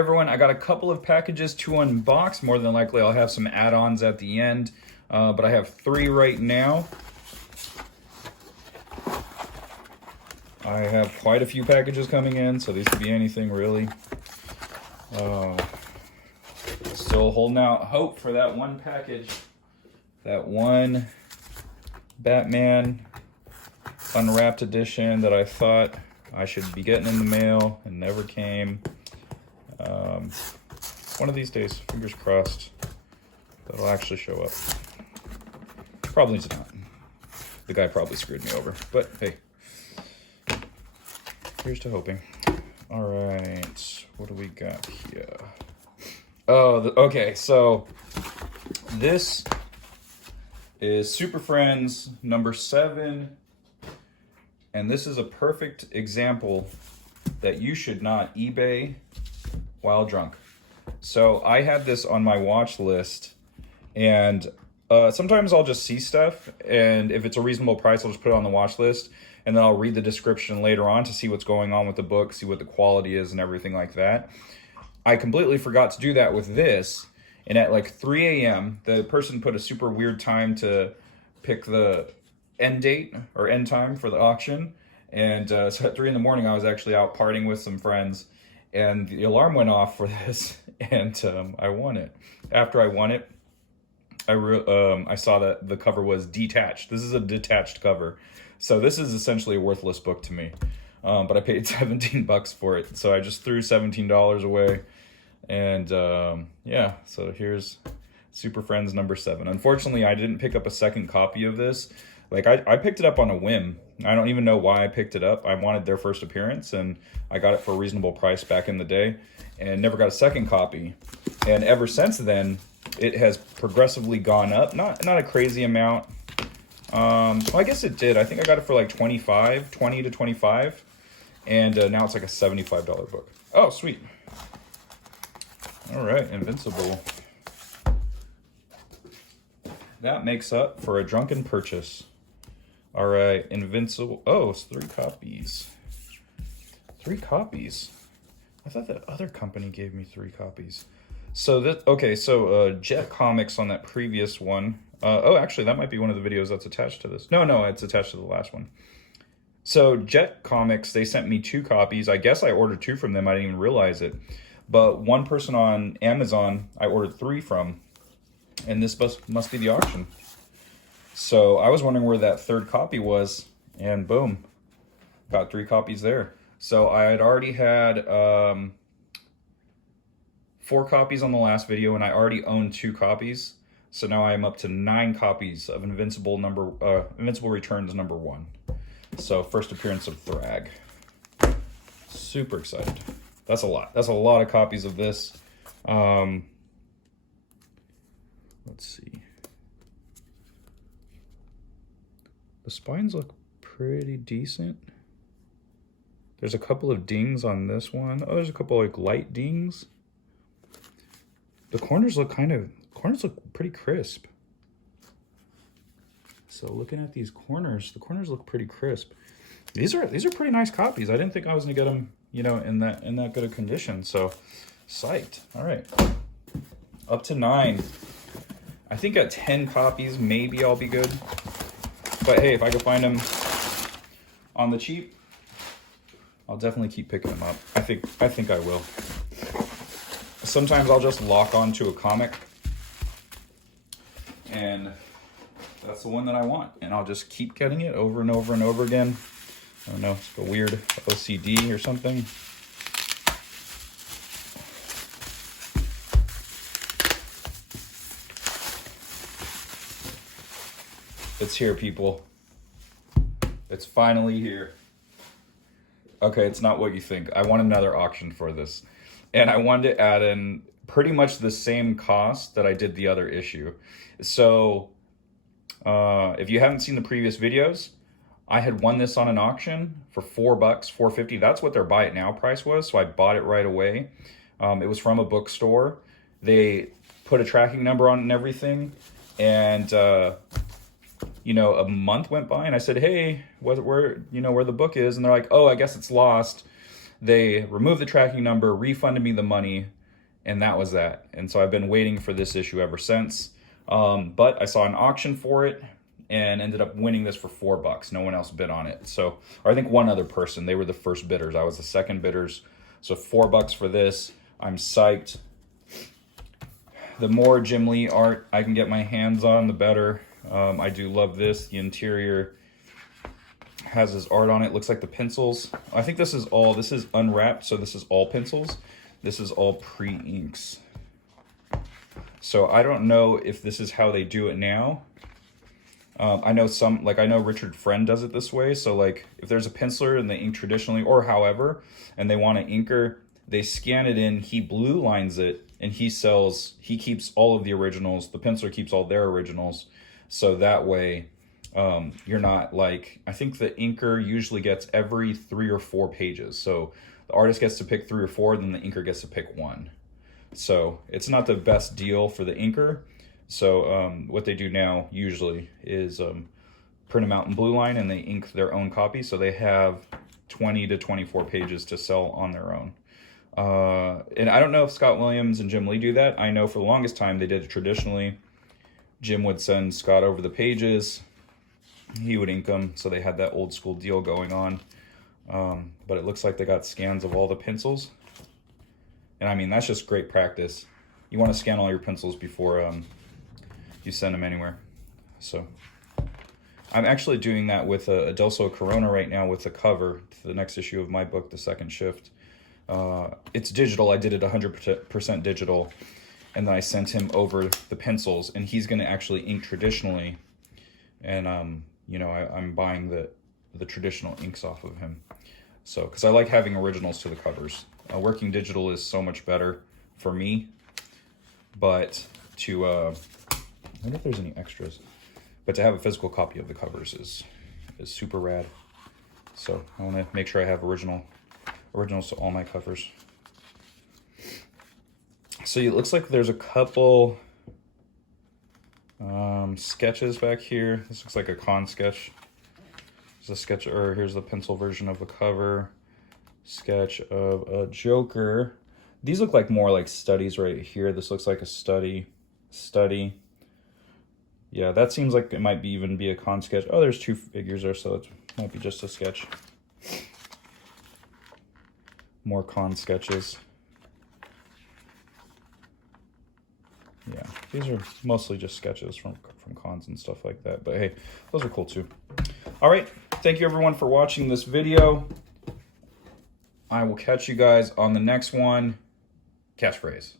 everyone, I got a couple of packages to unbox. More than likely I'll have some add-ons at the end, but I have 3 right now. I have quite a few packages coming in, so these could be anything really. Still holding out hope for that one package, that one Batman unwrapped edition that I thought I should be getting in the mail and never came. One of these days, fingers crossed, that'll actually show up. Probably not. The guy probably screwed me over, but hey, here's to hoping. All right, what do we got here? Oh, okay, so this is Super Friends number 7, and this is a perfect example that you should not eBay while drunk. So I had this on my watch list, and sometimes I'll just see stuff, and if it's a reasonable price, I'll just put it on the watch list, and then I'll read the description later on to see what's going on with the book, see what the quality is and everything like that. I completely forgot to do that with this, and at like 3 a.m., the person put a super weird time to pick the end date or end time for the auction, and so at 3 in the morning, I was actually out partying with some friends, and the alarm went off for this, and I won it. After I won it, I saw that the cover was detached. This is a detached cover. So this is essentially a worthless book to me. But I paid 17 bucks for it. So I just threw $17 away. And yeah, so here's Super Friends number 7. Unfortunately, I didn't pick up a second copy of this. Like, I picked it up on a whim. I don't even know why I picked it up. I wanted their first appearance, and I got it for a reasonable price back in the day, and never got a second copy. And ever since then, it has progressively gone up. Not a crazy amount. Well, I guess it did. I think I got it for like 20 to 25, and now it's like a $75 book. Oh, sweet. All right, Invincible. That makes up for a drunken purchase. All right, Invincible. Oh, it's 3 copies. 3 copies. I thought that other company gave me 3 copies. So that, okay, so Jet Comics on that previous one. Oh, actually, that might be one of the videos that's attached to this. No, it's attached to the last one. So Jet Comics, they sent me 2 copies. I guess I ordered 2 from them. I didn't even realize it. But one person on Amazon, I ordered 3 from. And this must be the auction. So I was wondering where that 3rd copy was, and boom, got 3 copies there. So I had already had 4 copies on the last video, and I already owned 2 copies. So now I am up to 9 copies of Invincible Returns number 1. So first appearance of Thrag. Super excited. That's a lot. That's a lot of copies of this. Let's see. The spines look pretty decent. There's a couple of dings on this one. Oh, there's a couple like light dings. The corners look pretty crisp. So looking at these corners, the corners look pretty crisp. These are pretty nice copies. I didn't think I was gonna get them, you know, in that good a condition. So psyched. All right, up to 9. I think at 10 copies, maybe I'll be good. But hey, if I can find them on the cheap, I'll definitely keep picking them up. I think I will. Sometimes I'll just lock onto a comic, and that's the one that I want, and I'll just keep getting it over and over and over again. I don't know, it's a weird OCD or something. It's here, people. It's finally here. Okay, it's not what you think. I want another auction for this. And I wanted to add in pretty much the same cost that I did the other issue. So, if you haven't seen the previous videos, I had won this on an auction for $4, $4.50. That's what their buy it now price was, so I bought it right away. It was from a bookstore. They put a tracking number on it and everything, and you know, a month went by, and I said, hey, where the book is? And they're like, oh, I guess it's lost. They removed the tracking number, refunded me the money, and that was that. And so I've been waiting for this issue ever since. But I saw an auction for it and ended up winning this for $4. No one else bid on it. So, or I think one other person, they were the first bidders. I was the second bidders. So $4 for this. I'm psyched. The more Jim Lee art I can get my hands on, the better. I do love this. The interior has his art on it. Looks like the pencils. I think this is unwrapped, so this is all pencils. This is all pre-inks. So I don't know if this is how they do it now. I know I know Richard Friend does it this way. So like if there's a penciler and they ink traditionally or however, and they want an inker, they scan it in, he blue lines it, and he keeps all of the originals. The penciler keeps all their originals. So that way, you're not like, I think the inker usually gets every 3 or 4 pages. So the artist gets to pick 3 or 4, then the inker gets to pick 1. So it's not the best deal for the inker. So what they do now usually is print them out in blue line and they ink their own copy. So they have 20 to 24 pages to sell on their own. And I don't know if Scott Williams and Jim Lee do that. I know for the longest time they did it traditionally. Jim would send Scott over the pages. He would ink them. So they had that old school deal going on. But it looks like they got scans of all the pencils. And I mean, that's just great practice. You want to scan all your pencils before you send them anywhere. So I'm actually doing that with a Adelso Corona right now with the cover to the next issue of my book, The Second Shift. It's digital. I did it 100% digital. And then I sent him over the pencils, and he's going to actually ink traditionally. And, you know, I'm buying the traditional inks off of him. So, because I like having originals to the covers. Working digital is so much better for me. But I wonder if there's any extras. But to have a physical copy of the covers is super rad. So I want to make sure I have originals to all my covers. So it looks like there's a couple sketches back here. This looks like a con sketch. There's a sketch, or here's the pencil version of the cover. Sketch of a Joker. These look like more like studies right here. This looks like a study. Yeah, that seems like it might even be a con sketch. Oh, there's 2 figures there, so it might be just a sketch. More con sketches. Yeah, these are mostly just sketches from cons and stuff like that. But hey, those are cool too. All right, thank you everyone for watching this video. I will catch you guys on the next one. Catchphrase.